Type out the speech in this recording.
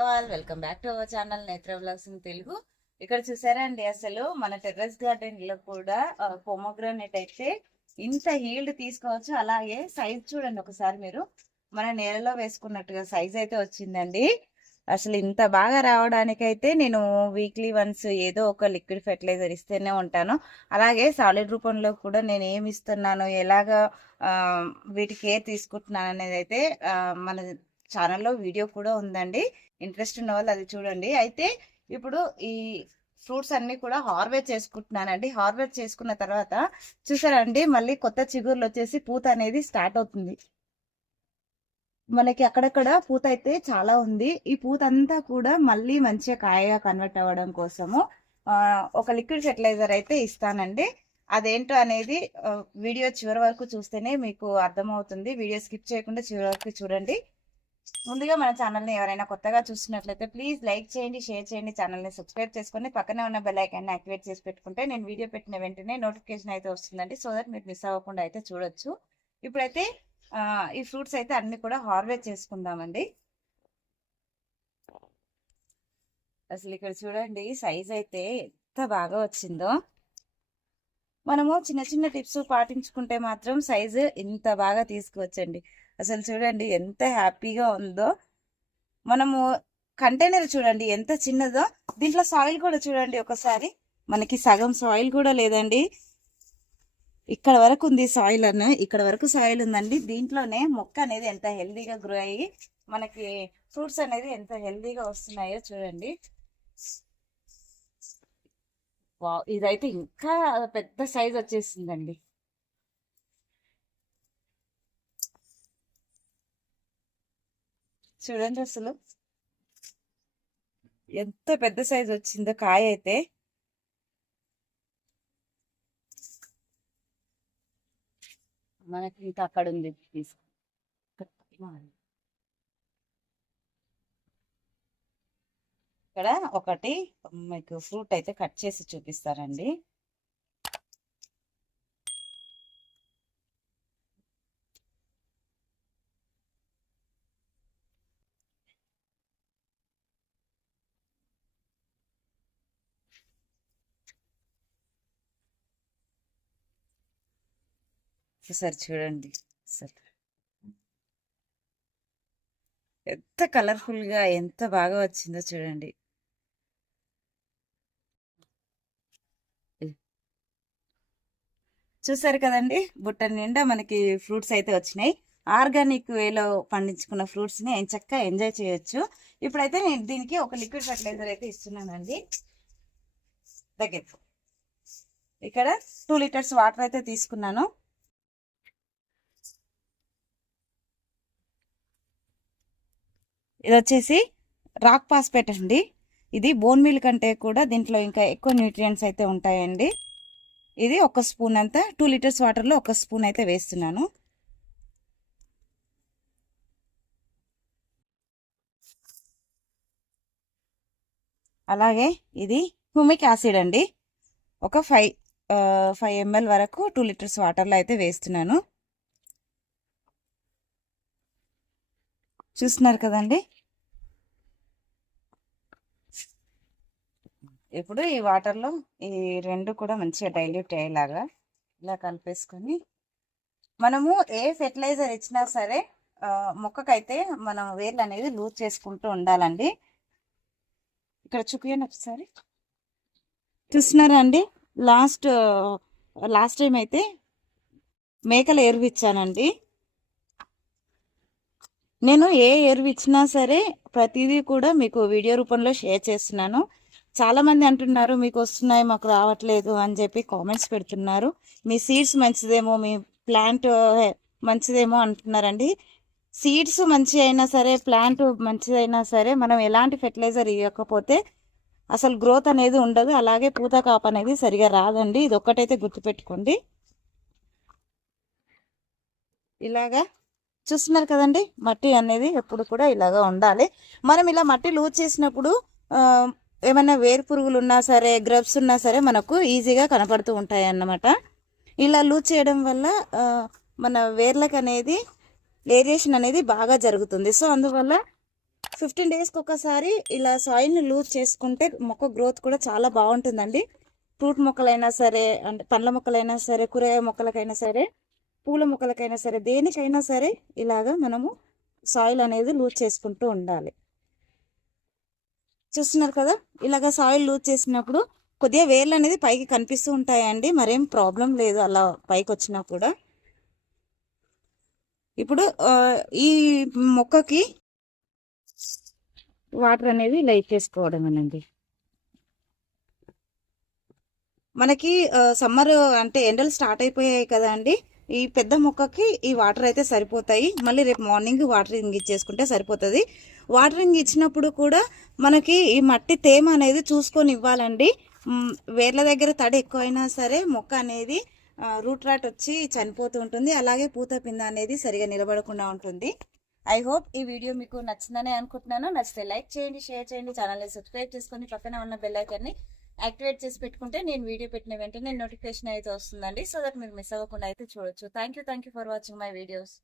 Hello all, welcome back to our channel నేత్ర vlogs in Telugu. ఇక్కడ చూసారా అండి, అసలు మన టెర్రస్ గార్డెన్ లో కూడా పొమోగ్రానేట్ అయితే ఇంత హీల్డ్ తీసుకోవచ్చు. అలాగే సైజ్ చూడండి ఒకసారి మీరు, మన నేలలో వేసుకున్నట్టుగా సైజ్ అయితే వచ్చిందండి. అసలు ఇంత బాగా రావడానికి అయితే నేను వీక్లీ వన్స్ ఏదో ఒక లిక్విడ్ ఫెర్టిలైజర్ ఇస్తూనే ఉంటాను. అలాగే సాలిడ్ రూపంలో కూడా నేను ఏమి ఇస్తున్నాను, ఎలాగా వీటి కేర్ తీసుకుంటున్నాను అనేది అయితే మన ఛానల్లో వీడియో కూడా ఉందండి. ఇంట్రెస్ట్ ఉన్న వాళ్ళు అది చూడండి. అయితే ఇప్పుడు ఈ ఫ్రూట్స్ అన్ని కూడా హార్వెస్ట్ చేసుకుంటున్నానండి. హార్వెస్ట్ చేసుకున్న తర్వాత చూసారండి, మళ్ళీ కొత్త చిగుర్లు వచ్చేసి పూత అనేది స్టార్ట్ అవుతుంది. మనకి అక్కడక్కడ పూత అయితే చాలా ఉంది. ఈ పూత అంతా కూడా మళ్ళీ మంచిగా కాయగా కన్వర్ట్ అవ్వడం కోసము ఒక లిక్విడ్ ఫెర్టిలైజర్ అయితే ఇస్తానండి. అదేంటో అనేది వీడియో చివరి వరకు చూస్తేనే మీకు అర్థమవుతుంది. వీడియో స్కిప్ చేయకుండా చివరి వరకు చూడండి. ముందుగా మన ఛానల్ని ఎవరైనా కొత్తగా చూస్తున్నట్లయితే ప్లీజ్ లైక్ చేయండి, షేర్ చేయండి, ఛానల్ని సబ్స్క్రైబ్ చేసుకొని పక్కనే ఉన్న బెల్ ఐకాన్ని యాక్టివేట్ చేసి పెట్టుకుంటే నేను వీడియో పెట్టిన వెంటనే నోటిఫికేషన్ అయితే వస్తుందండి. సో దట్ మీరు మిస్ అవ్వకుండా అయితే చూడొచ్చు. ఇప్పుడైతే ఈ ఫ్రూట్స్ అయితే అన్ని కూడా హార్వెస్ట్ చేసుకుందామండి. అసలు ఇక్కడ చూడండి, సైజ్ అయితే ఎంత బాగా వచ్చిందో. మనము చిన్న చిన్న టిప్స్ పాటించుకుంటే మాత్రం సైజు ఇంత బాగా తీసుకువచ్చండి. అసలు చూడండి ఎంత హ్యాపీగా ఉందో. మనము కంటైనర్ చూడండి ఎంత చిన్నదో. దీంట్లో సాయిల్ కూడా చూడండి ఒకసారి, మనకి సగం సాయిల్ కూడా లేదండి. ఇక్కడ వరకు ఉంది సాయిల్ ఇక్కడ వరకు సాయిల్ ఉందండి. దీంట్లోనే మొక్క అనేది ఎంత హెల్దీగా గ్రో అయ్యి మనకి ఫ్రూట్స్ అనేది ఎంత హెల్దీగా వస్తున్నాయో చూడండి. వావ్, ఇదైతే ఇంకా పెద్ద సైజ్ వచ్చేసిందండి. చూడండి అసలు ఎంత పెద్ద సైజ్ వచ్చిందో కాయ అయితే. మనకి ఇంకా అక్కడ ఉంది, తీసుకో. ఇక్కడ ఒకటి మీకు ఫ్రూట్ అయితే కట్ చేసి చూపిస్తారండి. ఒకసారి చూడండి, అసలు ఎంత కలర్ఫుల్ గా ఎంత బాగా వచ్చిందో చూడండి. చూసారు కదండి, బుట్ట నిండా మనకి ఫ్రూట్స్ అయితే వచ్చినాయి. ఆర్గానిక్ వేలో పండించుకున్న ఫ్రూట్స్ ని చక్కగా ఎంజాయ్ చేయొచ్చు. ఇప్పుడైతే నేను దీనికి ఒక లిక్విడ్ ఫర్టిలైజర్ అయితే ఇస్తున్నానండి. దగ్గర ఇక్కడ 2 లీటర్స్ వాటర్ అయితే తీసుకున్నాను. ఇది వచ్చేసి రాక్ పాస్పేట్ అండి. ఇది బోన్ మీల్ కంటే కూడా దీంట్లో ఇంకా ఎక్కువ న్యూట్రియంట్స్ అయితే ఉంటాయండి. ఇది 1 స్పూన్ అంతా 2 లీటర్స్ వాటర్లో 1 స్పూన్ అయితే వేస్తున్నాను. అలాగే ఇది హ్యూమిక్ యాసిడ్ అండి. ఒక 5 ml వరకు 2 లీటర్స్ వాటర్లో అయితే వేస్తున్నాను. చూస్తున్నారు కదండి. ఇప్పుడు ఈ వాటర్లో ఈ రెండు కూడా మంచిగా డైల్యూట్ అయ్యేలాగా ఇలా కలిపేసుకొని మనము ఏ ఫెర్టిలైజర్ ఇచ్చినా సరే మొక్కకైతే మనం వేర్లు అనేది లూజ్ చేసుకుంటూ ఉండాలండి. ఇక్కడ చూపియండి ఒకసారి. చూస్తున్నారా అండి, లాస్ట్ టైం అయితే మేకల ఎరువు ఇచ్చానండి. నేను ఏ ఎరువు ఇచ్చినా సరే ప్రతిదీ కూడా మీకు వీడియో రూపంలో షేర్ చేస్తున్నాను. చాలా మంది అంటున్నారు మీకు వస్తున్నాయి మాకు రావట్లేదు అని చెప్పి కామెంట్స్ పెడుతున్నారు. మీ సీడ్స్ మంచిదేమో, మీ ప్లాంట్ మంచిదేమో అంటున్నారండి. సీడ్స్ మంచి అయినా సరే, ప్లాంట్ మంచిదైనా సరే, మనం ఎలాంటి ఫెర్టిలైజర్ ఇవ్వకపోతే అసలు గ్రోత్ అనేది ఉండదు. అలాగే పూత కాపు అనేది సరిగా రాదండి. ఇది ఒక్కటైతే గుర్తుపెట్టుకోండి. ఇలాగా చూస్తున్నారు కదండి, మట్టి అనేది ఎప్పుడు కూడా ఇలాగా ఉండాలి. మనం ఇలా మట్టి లూజ్ చేసినప్పుడు ఏమైనా వేరు పురుగులు ఉన్నా సరే, గ్రబ్స్ ఉన్నా సరే మనకు ఈజీగా కనపడుతూ ఉంటాయి అన్నమాట. ఇలా లూజ్ చేయడం వల్ల మన వేర్లకు అనేది ఏరియేషన్ అనేది బాగా జరుగుతుంది. సో అందువల్ల 15 డేస్కి ఒకసారి ఇలా సాయిల్ని లూజ్ చేసుకుంటే మొక్క గ్రోత్ కూడా చాలా బాగుంటుందండి. ఫ్రూట్ మొక్కలైనా సరే, అంటే పండ్ల మొక్కలైనా సరే, కూరగాయ మొక్కలకైనా సరే, పూల మొక్కలకైనా సరే, దేనికైనా సరే ఇలాగా మనము సాయిల్ అనేది లూజ్ చేసుకుంటూ ఉండాలి. చూస్తున్నారు కదా, ఇలాగ సాయిల్ లూజ్ చేసినప్పుడు కొద్దిగా వేర్లు అనేది పైకి కనిపిస్తూ ఉంటాయండి. మరేం ప్రాబ్లం లేదు అలా పైకి వచ్చినా కూడా. ఇప్పుడు ఈ మొక్కకి వాటర్ అనేది ఇలా ఇచ్చేసుకోవడమేనండి. మనకి సమ్మర్ అంటే ఎండలు స్టార్ట్ అయిపోయాయి కదా అండి. ఈ పెద్ద మొక్కకి ఈ వాటర్ అయితే సరిపోతాయి. మళ్ళీ రేపు మార్నింగ్ వాటరింగ్ ఇచ్చేసుకుంటే సరిపోతుంది. వాటరింగ్ ఇచ్చినప్పుడు కూడా మనకి ఈ మట్టి తేమ అనేది చూసుకొని ఇవ్వాలండి. వేర్ల దగ్గర తడి ఎక్కువైనా సరే మొక్క అనేది రూట్ రాట్ వచ్చి చనిపోతూ ఉంటుంది. అలాగే పూత పింద అనేది సరిగా నిలబడకుండా ఉంటుంది. ఐ హోప్ ఈ వీడియో మీకు నచ్చిందని అనుకుంటున్నాను. నచ్చితే లైక్ చేయండి, షేర్ చేయండి, ఛానల్ని సబ్స్క్రైబ్ చేసుకొని పక్కన ఉన్న బెల్ ఐకాన్ని యాక్టివేట్ చేసి పెట్టుకుంటే నేను వీడియో పెట్టిన వెంటనే నోటిఫికేషన్ అయితే వస్తుందండి. సో దట్ మీరు మిస్ అవ్వకుండా అయితే చూడొచ్చు. Thank you for watching my videos.